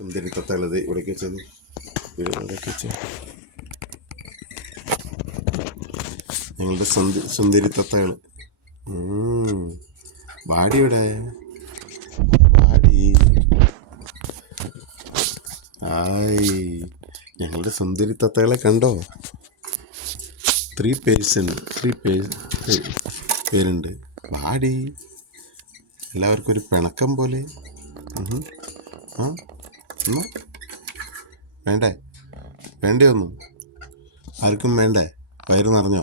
സുന്ദരി തത്തകളത് ഇവിടേക്ക് വെച്ചത് ഇവിടേക്ക് വെച്ച ഞങ്ങളുടെ സുന്ദരി തത്തകൾ. വാടിയുടെ വാടി ആയി ഞങ്ങളുടെ സുന്ദരി തത്തകളെ കണ്ടോ? 3 പേരുണ്ട്. വാടി എല്ലാവർക്കും ഒരു പിണക്കം പോലെ. വേണ്ടേ വേണ്ടേ ഒന്നും ആർക്കും വേണ്ടേ? വയറ് നിറഞ്ഞോ?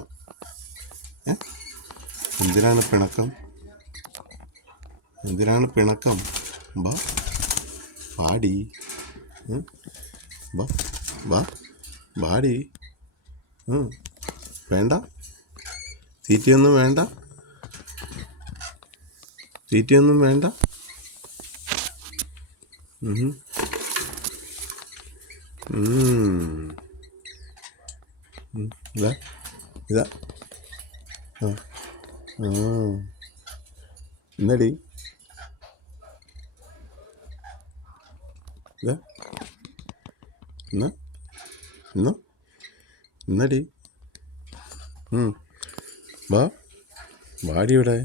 എന്തിനാണ് പിണക്കം? വാടി വാടി. വേണ്ട തീറ്റയൊന്നും വേണ്ട. ഇതാ എന്നടി എന്നടി വാടിയുടെ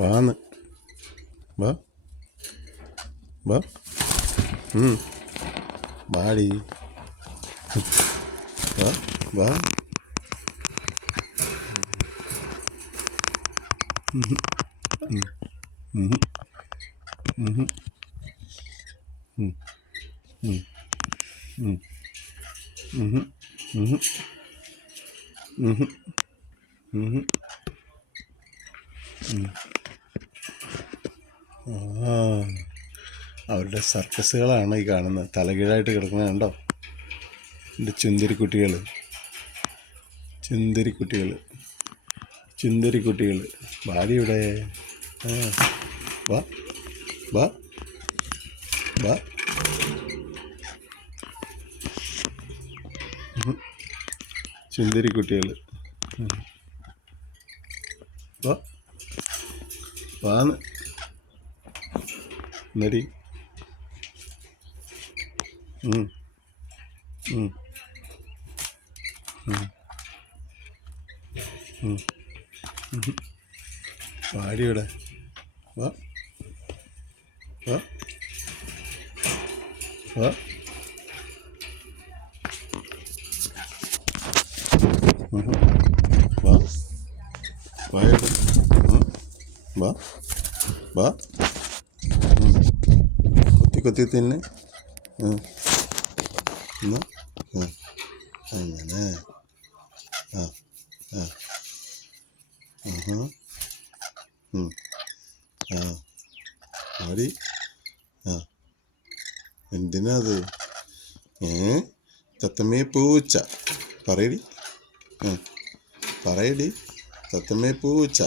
വാന്ന് വാടി വാ. അവരുടെ സർക്കസുകളാണ് ഈ കാണുന്നത്. തലകീഴായിട്ട് കിടക്കുന്നത് കണ്ടോ? എൻ്റെ ചുന്ദരിക്കുട്ടികൾ വാടിയുടെ വാ വാ വാ. ചുന്ദരിക്കുട്ടികൾ വാന്ന് നടി. വാടിയുടെ വാ വാ വാ. വായുടെ വാ വാ. കൊത്തി തിന്നെ. അങ്ങനെ വാടി. എന്തിനാ അത്? തത്തമ്മേ പൂച്ച പറയടി. തത്തമ്മേ പൂച്ച.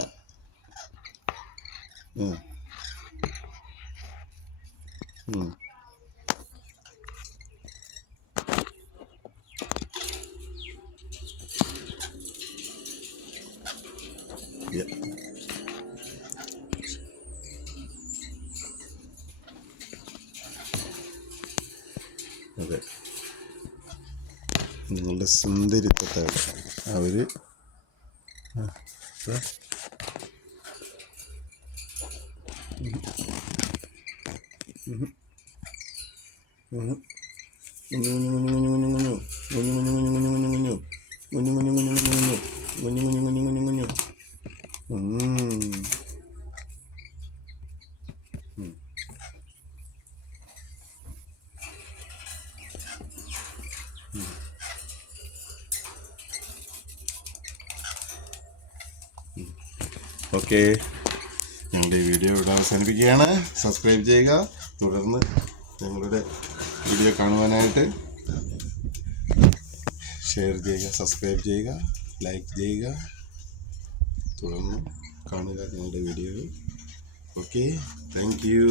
അതെ നിങ്ങളുടെ സുന്ദരി തത്തകൾ അവര് ഓക്കെ, ഞങ്ങളുടെ ഈ വീഡിയോ ഇവിടെ അവസാനിപ്പിക്കുകയാണ്. സബ്സ്ക്രൈബ് ചെയ്യുക. തുടർന്ന് ഞങ്ങളുടെ വീഡിയോ കാണുവാനായിട്ട് ഷെയർ ചെയ്യുക, സബ്സ്ക്രൈബ് ചെയ്യുക, ലൈക്ക് ചെയ്യുക. തുടർന്ന് കാണുക ഞങ്ങളുടെ വീഡിയോകൾ. Okay, thank you.